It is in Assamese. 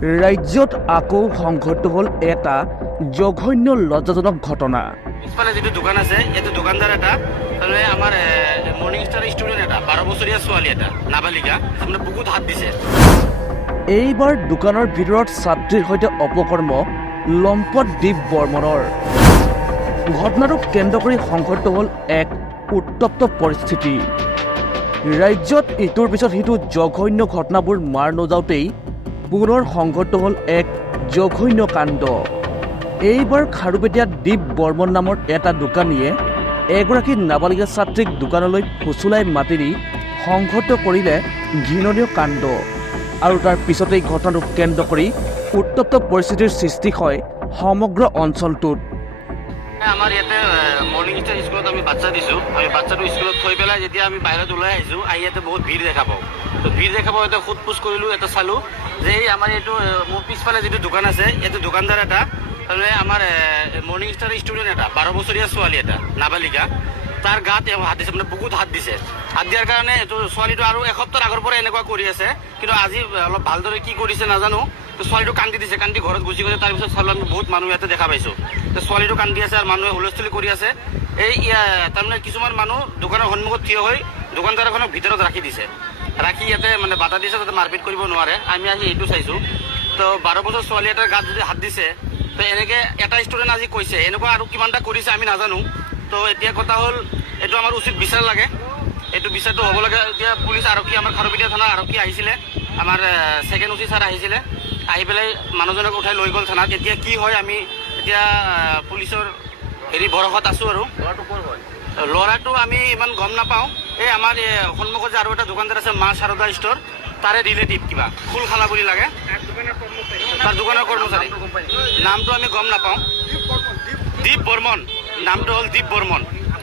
ৰাজ্যত আকৌ সংঘটিত হ'ল এটা জঘন্য লজ্জাজনক ঘটনা। পিছফালে যেটো দোকান আছে এটা দোকানদার এটা তাহলে আমার মর্নিং স্টার স্টুডেন্ট এটা 12 বছৰীয়া ছোৱালী এটা নাবালিকা সামনে বুকুত হাত দিছে। এইবাৰ দোকানৰ ভিতৰত ছাত্ৰীৰ সৈতে অপকৰ্ম লম্পট দীপ বৰ্মনৰ। ঘটনাটোক কেন্দ্ৰ কৰি সংঘটিত হ'ল এক উত্তপ্ত পৰিস্থিতি। ৰাজ্যত ইটোৰ পিছত সিটো জঘন্য ঘটনাবোৰ মাৰ নযাওঁতেই পুনৰ সংঘটিত হ'ল এক জঘন্য কাণ্ড। এইবাৰ খাৰুপেটীয়াত দীপ বৰ্মন নামৰ এটা দোকানীয়ে এগৰাকী নাবালিকা ছাত্ৰীক দোকানলৈ ফুচুলাই মাতি নি সংঘটিত কৰিলে ঘৃণনীয় কাণ্ড। আৰু তাৰ পিছতেই ঘটনাটোক কেন্দ্ৰ কৰি উত্তপ্ত পৰিস্থিতিৰ সৃষ্টি হয় সমগ্ৰ অঞ্চলটোত। আমাৰ ইয়াতে মৰ্নিং স্টাৰ স্কুলত আমি বাচ্চা দিছোঁ। আমি বাচ্চাটো স্কুলত থৈ পেলাই যেতিয়া আমি বাহিৰত ওলাই আহিছোঁ, আহি ইয়াতে বহুত ভিৰ দেখা পাওঁ। তো ভিৰ দেখা পাওঁ, এটা সোধ পোছ কৰিলোঁ, এটা চালোঁ যে এই আমাৰ এইটো মোৰ পিছফালে যিটো দোকান আছে এইটো দোকানদাৰ এটা তাহলে আমাৰ মৰ্নিং স্টাৰ স্টুডেন্ট এটা 12 বছৰীয়া ছোৱালী এটা নাবালিকা তাৰ গাত হাত দিছে, মানে বুকুত হাত দিছে। হাত দিয়াৰ কাৰণে এইটো ছোৱালীটো আৰু এসপ্তাহ আগৰ পৰা এনেকুৱা কৰি আছে, কিন্তু আজি অলপ ভালদৰে কি কৰিছে নাজানো। তো ছোৱালীটো কান্দি দিছে, কান্দি ঘৰত গুচি গৈছে। তাৰপিছত চালোঁ আমি বহুত মানুহ ইয়াতে দেখা পাইছোঁ। তো ছোৱালীটো কান্দি আছে আৰু মানুহে হুলস্থুলি কৰি আছে। এই তাৰমানে কিছুমান মানুহ দোকানৰ সন্মুখত থিয় হৈ দোকানদাৰখনক ভিতৰত ৰাখি দিছে, ৰাখি ইয়াতে মানে বাধা দিছে যাতে মাৰপিট কৰিব নোৱাৰে। আমি আহি এইটো চাইছোঁ। তো 12 বছৰ ছোৱালী এটাৰ গাত যদি হাত দিছে, তো এনেকৈ এটা ষ্টুডেণ্ট আজি কৈছে, এনেকুৱা আৰু কিমানটা কৰিছে আমি নাজানো। তো এতিয়া কথা হ'ল এইটো আমাৰ উচিত বিচাৰ লাগে, এইটো বিচাৰটো হ'ব লাগে। এতিয়া পুলিচ আৰক্ষী আমাৰ খাৰুপেটীয়া থানাৰ আৰক্ষী আহিছিলে, আমাৰ ছেকেণ্ড অফিচাৰ ছাৰ আহিছিলে, আহি পেলাই মানুহজনক উঠাই লৈ গ'ল থানাত। এতিয়া কি হয় আমি এতিয়া পুলিচৰ ভৰসাত আছোঁ। আৰু ল'ৰাটো আমি ইমান গম নাপাওঁ। এই আমাৰ সন্মুখত যে আৰু এটা দোকানদাৰ আছে মা শাৰদা ষ্ট'ৰ, তাৰে ৰিলেটিভ কিবা ফুলখালা বুলি লাগে, তাৰ দোকানৰ কৰ্মচাৰী। নামটো আমি গম নাপাওঁ। দীপ বৰ্মন, নামটো হ'ল দীপ বৰ্মন।